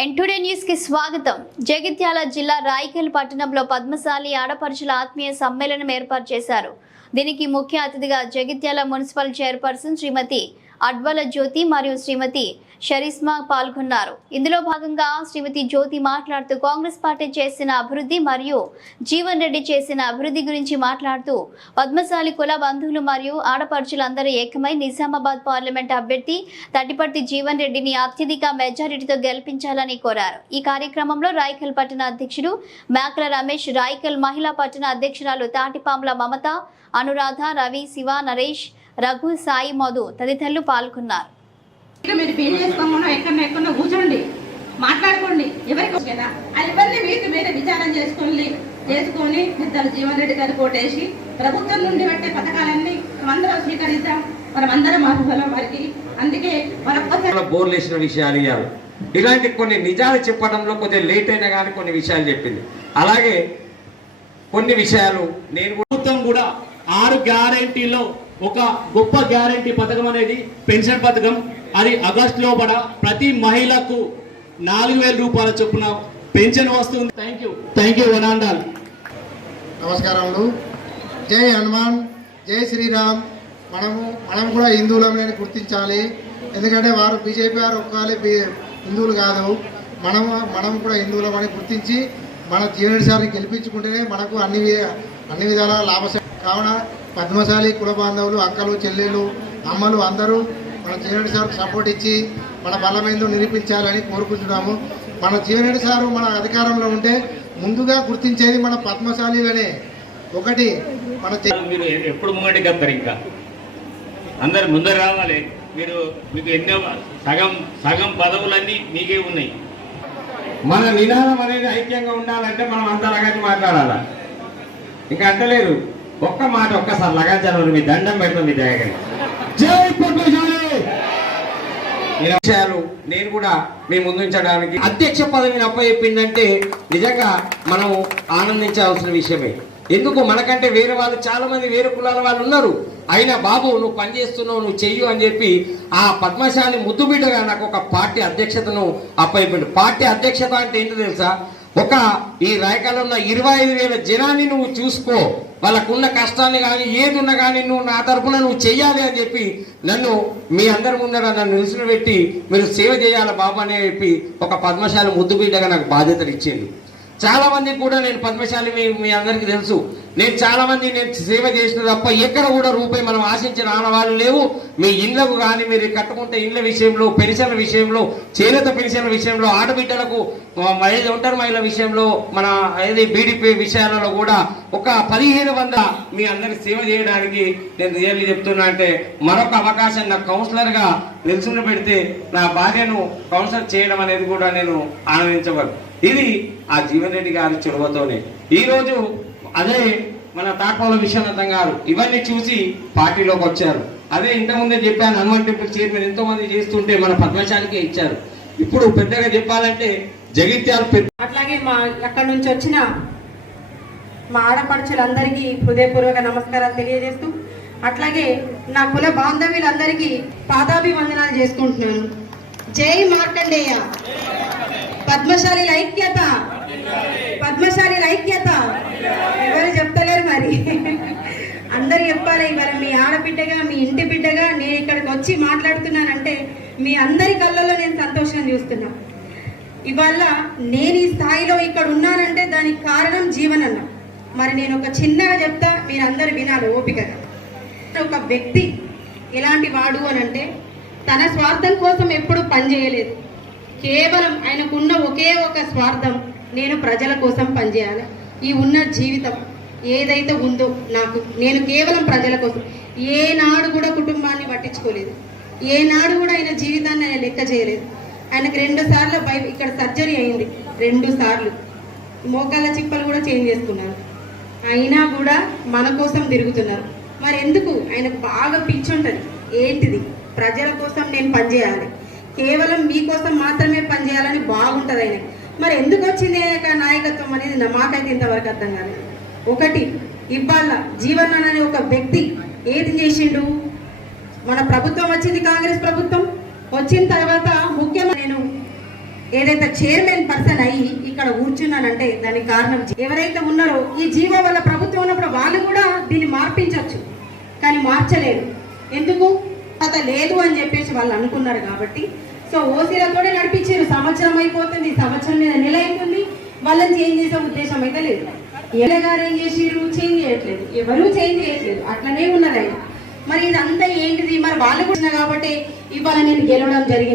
ఎన్టుడే news కి స్వాగతం. జగిత్యాల జిల్లా రాయకల్ పట్టణంలో పద్మశాలి ఆడపడుచుల ఆత్మీయ సమ్మేళనం ఏర్పాటు చేశారు. దీనికి ముఖ్య అతిథిగా జగిత్యాల మున్సిపల్ చైర్పర్సన్ శ్రీమతి అడ్వల జ్యోతి మరియు శ్రీమతి షరిస్మా పాల్గొన్నారు. ఇందులో భాగంగా శ్రీమతి జ్యోతి మాట్లాడుతూ కాంగ్రెస్ పార్టీ చేసిన అభివృద్ధి మరియు జీవన్ రెడ్డి చేసిన అభివృద్ధి గురించి మాట్లాడుతూ పద్మశాలి కుల బంధువులు మరియు ఆడపడుచులందరూ ఏకమై నిజామాబాద్ పార్లమెంట్ అభ్యర్థి తటిపర్తి జీవన్ రెడ్డిని అత్యధిక మెజారిటీతో గెలిపించాలని కోరారు. ఈ కార్యక్రమంలో రాయకల్ పట్టణ అధ్యక్షుడు మేకల రమేష్, రాయకల్ మహిళా పట్టణ అధ్యక్షురాలు తాటిపాముల మమత, అనురాధ, రవి, శివ, నరేష్, రఘు, సాయి, మధు తదితరులు పాల్గొన్నారు. మీరు పే చేసుకోకుండా ఎక్కడ కూర్చోండి, మాట్లాడుకోండి. ఎవరికి కదా అవన్నీ మీకు మీద విచారం చేసుకొని ఇద్దరు జీవన్ రెడ్డి గారు కోటేసి ప్రభుత్వం నుండి పెట్టే పథకాలన్నీ అందరం స్వీకరిద్దాం. మనమందరం అర్హులం వారికి. అందుకే బోర్లు వేసిన విషయాలు ఇవ్వాలి. ఇలాంటి కొన్ని నిజాలు చెప్పడంలో కొద్దిగా లేట్ అయినా కానీ కొన్ని విషయాలు చెప్పింది. అలాగే కొన్ని విషయాలు నేను ప్రభుత్వం కూడా 6 గ్యారెంటీలో ఒక గొప్ప గ్యారెంటీ పథకం అనేది పెన్షన్ పథకం. అది ఆగస్టు లోపల ప్రతి మహిళకు 4,000 రూపాయల చొప్పున పెన్షన్ వస్తుంది. Thank you one and all. నమస్కారములు. జై హనుమాన్, జై శ్రీరామ్. మనం కూడా హిందువులమని గుర్తించాలి. ఎందుకంటే వారు బీజేపీ వారు ఒక్కలే హిందువులు కాదు. మనం కూడా హిందువులమని గుర్తించి మన జీవన్ సార్ని గెలిపించుకుంటేనే మనకు అన్ని విధాల లాభం. కావున పద్మశాలి కుల బాంధవులు, అక్కలు, చెల్లెలు, అమ్మలు అందరూ మన జీవన్ సార్కు సపోర్ట్ ఇచ్చి మన బలమైందో నిరూపించాలని కోరుకుంటున్నాము. మన జీవన్ సారు మన అధికారంలో ఉంటే ముందుగా గుర్తించేది మన పద్మశాలిలనే. ఒకటి మన మీరు ఎప్పుడు ముంగటికి వస్తారు, ఇంకా అందరు ముందర రావాలి. మీకు ఎన్నో సగం పదవులన్నీ మీకే ఉన్నాయి. మన నినాదం అనేది ఐక్యంగా ఉండాలంటే మనం అంతా లగాచి మాట్లాడాలా. ఇంకా అంటలేరు. ఒక్క మాట ఒక్కసారి లగాచారు మీ దండం పెడతాం. మీ దయగలి జై పద్మశాలి. ఈ విషయాలు నేను కూడా మీ ముందుంచడానికి అధ్యక్ష పదవిని అప్పచెప్పిందంటే నిజంగా మనం ఆనందించాల్సిన విషయమే. ఎందుకు మనకంటే వేరే వాళ్ళు చాలా మంది వేరే కులాల వాళ్ళు ఉన్నారు. అయినా బాబు నువ్వు పని చేస్తున్నావు, నువ్వు చెయ్యు అని చెప్పి ఆ పద్మశాలి ముద్దుబిడ్డగా నాకు ఒక పార్టీ అధ్యక్షతను అప్పచెప్పిండు. పార్టీ అధ్యక్షత అంటే ఏంటో తెలుసా? ఈ రాయకల్లో ఉన్న 25,000 జనాన్ని నువ్వు చూసుకో, వాళ్ళకున్న కష్టాన్ని కానీ ఏది ఉన్నా కానీ నువ్వు నా తరఫున నువ్వు చెయ్యాలి అని చెప్పి నన్ను మీ అందరి ముందర నన్ను నిలుచుని పెట్టి మీరు సేవ చేయాలి బాబు అని చెప్పి ఒక పద్మశాలి ముద్దుబిడ్డగా నాకు బాధ్యతలు ఇచ్చింది. చాలా మంది కూడా నేను పద్మశాలి మీ అందరికీ తెలుసు. నేను చాలా మంది సేవ చేసిన తప్ప ఎక్కడ కూడా రూపాయి మనం ఆశించిన ఆనవాళ్ళు లేవు. మీ ఇళ్లకు కానీ మీరు కట్టుకుంటే ఇళ్ల విషయంలో, పెన్షన్ల విషయంలో, చేనేత పెన్షన్ల విషయంలో, ఆడబిడ్డలకు ఒంటరి మహిళల విషయంలో, మన ఏది బీడీపీ విషయాలలో కూడా ఒక 1,500 మీ అందరికి సేవ చేయడానికి నేను రియల్లీ చెప్తున్నా. అంటే మరొక అవకాశం నాకు కౌన్సిలర్గా నిల్చుని పెడితే నా భార్యను కౌన్సిలర్ చేయడం అనేది కూడా నేను ఆనందించగలను. ఇది ఆ జీవన్ రెడ్డి గారి చొరవతోనే. ఈరోజు అదే మన తాట్పాల విశ్వనాథం గారు ఇవన్నీ చూసి పార్టీలోకి వచ్చారు. అదే ఇంతకుముందే చెప్పాను, హనుమాన్ టెంపుల్ చైర్మన్ ఎంతో మంది చేస్తుంటే మన పద్మశాలికే ఇచ్చారు. ఇప్పుడు పెద్దగా చెప్పాలంటే జగిత్యాల అట్లాగే అక్కడి నుంచి వచ్చిన మా ఆడపడుచులందరికీ హృదయపూర్వక నమస్కారాలు తెలియజేస్తూ, అట్లాగే నా కుల బాంధవ్యులందరికీ పాదాభివందనాలు చేసుకుంటున్నాను. జై మార్కండేయ. పద్మశాలి ఐక్యత, పద్మశాలి ఐక్యత. ఎవరు చెప్తలేరు మరి, అందరు చెప్పాలి. ఇవాళ మీ ఆడబిడ్డగా, మీ ఇంటి బిడ్డగా నేను ఇక్కడికి వచ్చి మాట్లాడుతున్నానంటే మీ అందరి కళ్ళల్లో నేను సంతోషం చూస్తున్నా. ఇవాళ నేను ఈ స్థాయిలో ఇక్కడ ఉన్నానంటే దానికి కారణం జీవన్ అన్న. మరి నేను ఒక చిన్నగా చెప్తా, మీరు అందరు వినాలి ఓపికగా. ఒక వ్యక్తి ఎలాంటి వాడు అని అంటే తన స్వార్థం కోసం ఎప్పుడు పనిచేయలేదు. కేవలం ఆయనకున్న ఒకే ఒక స్వార్థం, నేను ప్రజల కోసం పనిచేయాలి. ఈ ఉన్న జీవితం ఏదైతే ఉందో నేను కేవలం ప్రజల కోసం. ఏనాడు కూడా కుటుంబాన్ని పట్టించుకోలేదు. ఏనాడు కూడా ఆయన జీవితాన్ని ఆయన లెక్క చేయలేదు. ఆయనకు 2 సార్లు ఇక్కడ సర్జరీ అయింది. 2 సార్లు మోకాళ్ళ చిప్పలు కూడా చేంజ్ చేసుకున్నారు. అయినా కూడా మన కోసం తిరుగుతున్నారు. మరి ఎందుకు? ఆయనకు బాగా పిచ్చుంటది. ఏంటిది? ప్రజల కోసం నేను పనిచేయాలి, కేవలం మీకోసం మాత్రమే పనిచేయాలని బాగుంటుంది ఆయన. మరి ఎందుకు వచ్చింది నాయకత్వం అనేది మాకైతే ఇంతవరకు అర్థం కాలేదు. ఒకటి, ఇవాళ జీవన్ అనే ఒక వ్యక్తి ఏది చేసిండు? మన ప్రభుత్వం వచ్చింది, కాంగ్రెస్ ప్రభుత్వం వచ్చిన తర్వాత ముఖ్యంగా నేను ఏదైతే చైర్మన్ పర్సన్ అయ్యి ఇక్కడ కూర్చున్నానంటే దానికి కారణం ఎవరైతే ఉన్నారో ఈ జీవో వల్ల ప్రభుత్వం ఉన్నప్పుడు వాళ్ళు కూడా దీన్ని మార్పించవచ్చు, కానీ మార్చలేదు. ఎందుకు? అత లేదు అని చెప్పేసి వాళ్ళు అనుకున్నారు కాబట్టి. సో ఓసీలతోనే నడిపించారు. సంవత్సరం అయిపోతుంది, సంవత్సరం మీద నెల అవుతుంది, వాళ్ళని చేంజ్ చేసే ఉద్దేశం అయితే లేదు. ఎమ్మెల్యే గారు ఏం చేసిరు? చేంజ్ చేయట్లేదు, ఎవరూ చేంజ్ చేయట్లేదు, అట్లనే ఉన్నది. మరి ఇదంతా ఏంటిది? మరి వాళ్ళు కూడా కాబట్టి ఇవాళ నేను గెలవడం జరిగింది.